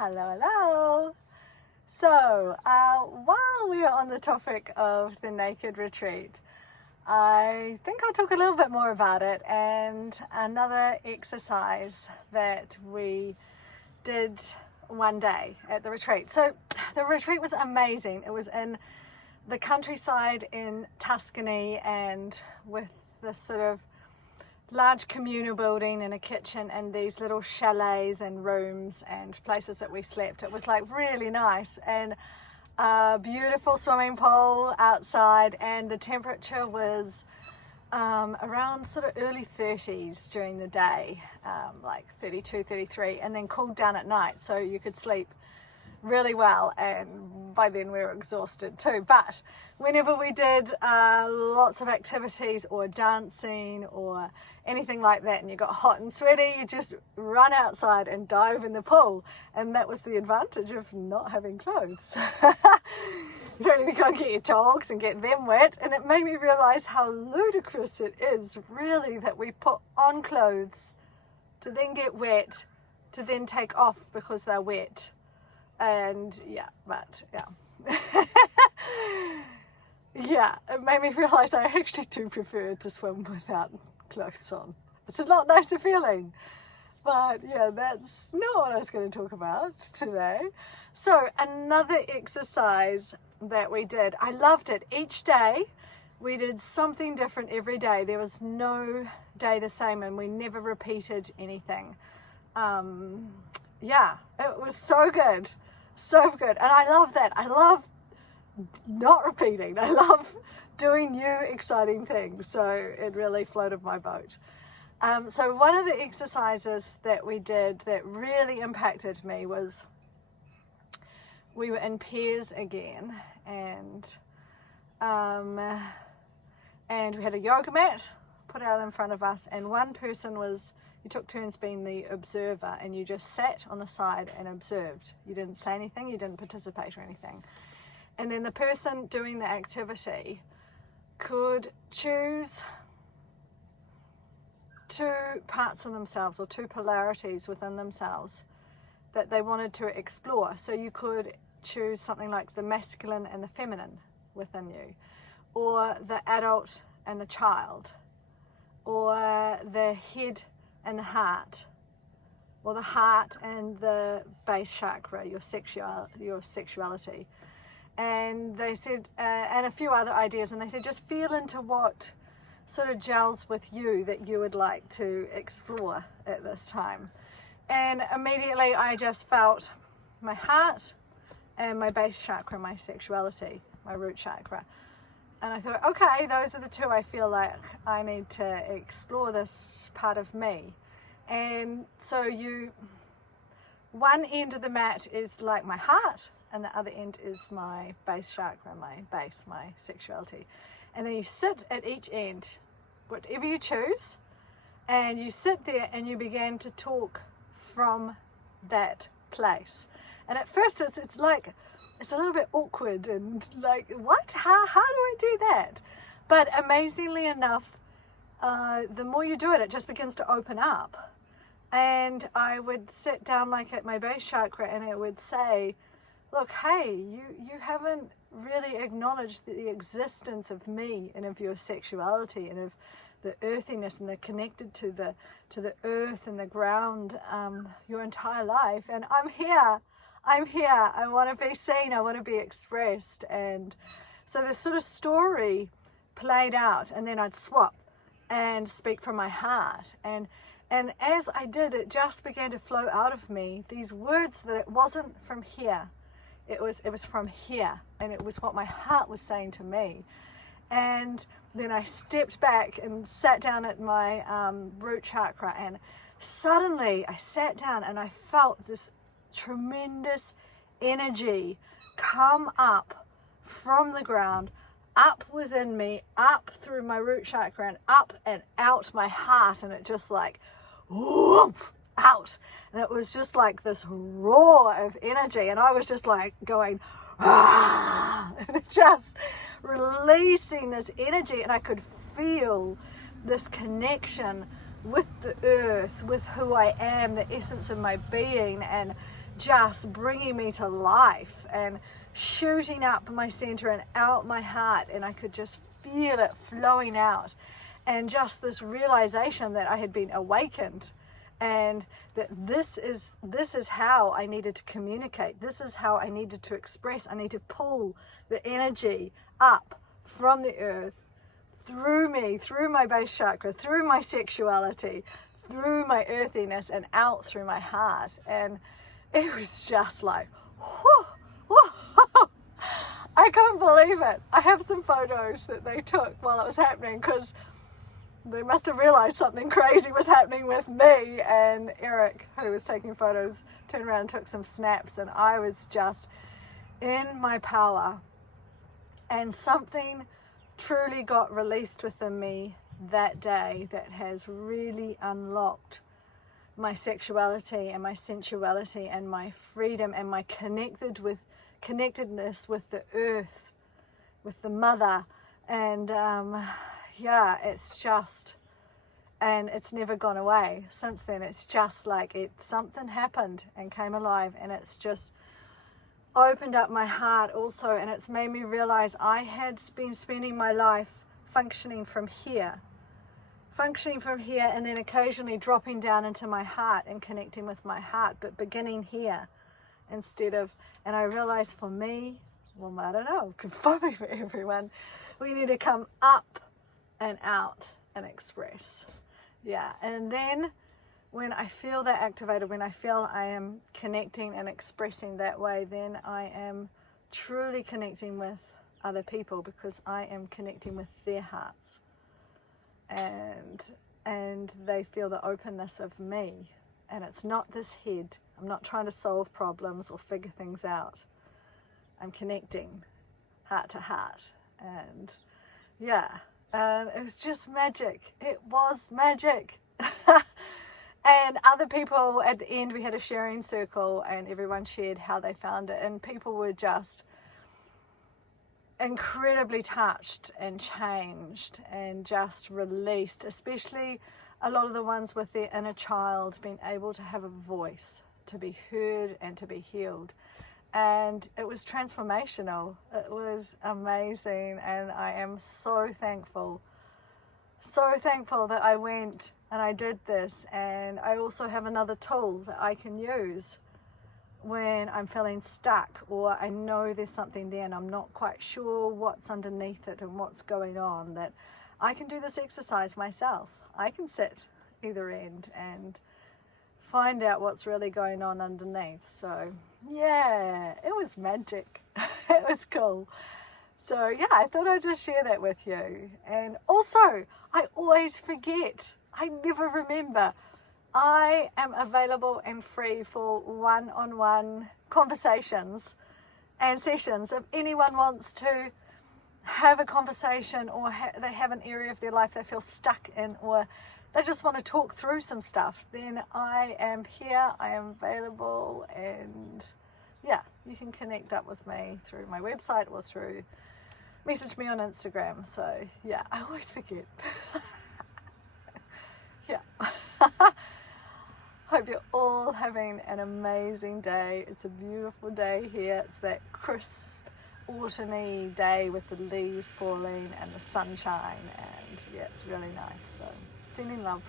Hello, hello. So, while we are on the topic of the Naked Retreat, I think I'll talk a little bit more about it and another exercise that we did one day at the retreat. So, the retreat was amazing. It was in the countryside in Tuscany and with this sort of large communal building and a kitchen and these little chalets and rooms and places that we slept. It was like really nice, and a beautiful swimming pool outside, and the temperature was around sort of early 30s during the day, like 32, 33, and then cooled down at night so you could sleep really well, and by then we were exhausted too. But whenever we did lots of activities or dancing or anything like that and you got hot and sweaty, you just run outside and dive in the pool, and that was the advantage of not having clothes. You don't need to go and get your togs and get them wet. And it made me realize how ludicrous it is really that we put on clothes to then get wet, to then take off because they're wet. And yeah, it made me realize I actually do prefer to swim without clothes on. It's a lot nicer feeling. But yeah, that's not what I was going to talk about today. So another exercise that we did, I loved it. Each day we did something different every day. There was no day the same, and we never repeated anything. Yeah, it was so good. So good. And I love that. I love not repeating. I love doing new exciting things. So it really floated my boat. So one of the exercises that we did that really impacted me was we were in pairs again, and we had a yoga mat put out in front of us, and one person was, you took turns being the observer, and you just sat on the side and observed. You didn't say anything, you didn't participate or anything. And then the person doing the activity could choose two parts of themselves or two polarities within themselves that they wanted to explore. So you could choose something like the masculine and the feminine within you, or the adult and the child, or the head and the heart, or the heart and the base chakra, your sexuality. And they said, and a few other ideas, and they said just feel into what sort of gels with you that you would like to explore at this time. And immediately I just felt my heart and my base chakra, my sexuality, my root chakra. And I thought, okay, those are the two I feel like I need to explore this part of me. And so one end of the mat is like my heart, and the other end is my base chakra, my base, my sexuality. And then you sit at each end, whatever you choose, and you sit there and you begin to talk from that place. And at first it's like, it's a little bit awkward and like, what? How do I do that? But amazingly enough, the more you do it, it just begins to open up. And I would sit down like at my base chakra, and it would say, look, hey, you haven't really acknowledged the existence of me and of your sexuality and of the earthiness and the connected to the earth and the ground your entire life. And I'm here. I want to be seen. I want to be expressed. And so this sort of story played out, and then I'd swap and speak from my heart. And as I did, it just began to flow out of me, these words that it wasn't from here. It was from here, and it was what my heart was saying to me. And then I stepped back and sat down at my root chakra, and suddenly I sat down and I felt this tremendous energy come up from the ground, up within me, up through my root chakra, and up and out my heart, and it just like whoop out, and it was just like this roar of energy, and I was just like going and just releasing this energy, and I could feel this connection with the earth, with who I am, the essence of my being, and just bringing me to life and shooting up my center and out my heart, and I could just feel it flowing out, and just this realization that I had been awakened, and that this is how I needed to communicate. This is how I needed to express. I need to pull the energy up from the earth through me, through my base chakra, through my sexuality, through my earthiness, and out through my heart. And it was just like, whew, whew. I can't believe it. I have some photos that they took while it was happening, because they must have realized something crazy was happening with me. And Eric, who was taking photos, turned around and took some snaps, and I was just in my power. And something truly got released within me that day that has really unlocked my sexuality and my sensuality and my freedom and my connectedness with the earth, with the mother. And it's just, and it's never gone away since then. It's just like something happened and came alive, and it's just opened up my heart also, and it's made me realize I had been spending my life functioning from here, and then occasionally dropping down into my heart and connecting with my heart, but beginning here instead of, and I realized for me, well, I don't know, it could probably for everyone, we need to come up and out and express. Yeah, and then when I feel that activated, when I feel I am connecting and expressing that way, then I am truly connecting with other people, because I am connecting with their hearts, and they feel the openness of me. And it's not this head. I'm not trying to solve problems or figure things out. I'm connecting heart to heart. And and it was just magic. It was magic. And other people at the end, we had a sharing circle, and everyone shared how they found it, and people were just incredibly touched and changed and just released, especially a lot of the ones with their inner child being able to have a voice, to be heard and to be healed. And it was transformational. It was amazing, and I am so thankful that I went and I did this. And I also have another tool that I can use when I'm feeling stuck, or I know there's something there and I'm not quite sure what's underneath it and what's going on, that I can do this exercise myself. I can sit either end and find out what's really going on underneath. So yeah, it was magic. It was cool. So yeah, I thought I'd just share that with you. And also, I always forget. I never remember. I am available and free for one-on-one conversations and sessions. If anyone wants to have a conversation, or they have an area of their life they feel stuck in, or they just want to talk through some stuff, then I am here, I am available, and yeah, you can connect up with me through my website or through message me on Instagram. So yeah, I always forget. Yeah. Hope you're all having an amazing day. It's a beautiful day here. It's that crisp autumny day with the leaves falling and the sunshine, and yeah, it's really nice. So sending love.